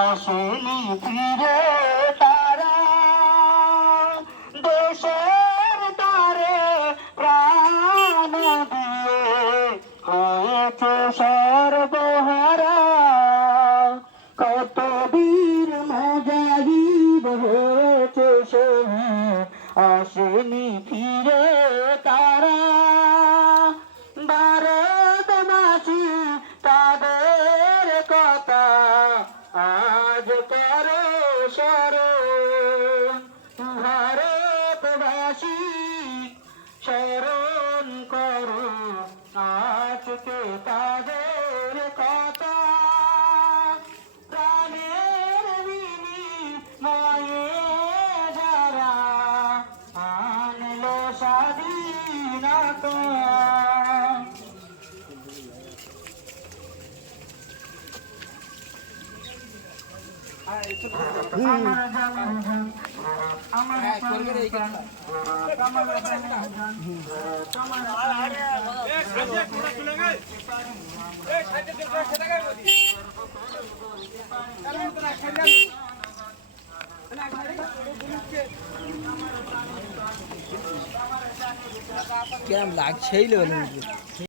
আসেনি ফিরে তারা। দেশের তারে প্রাণ দিয়ে হয়েছে সর্বহারা। কত বীর মজাহিদ হয়েছে শহীদ আসেনি ফিরে তারা। স্মরণ ভারতবাসী স্মরণ করো আজকে তাদের কেমন লাগছেই লেভেলের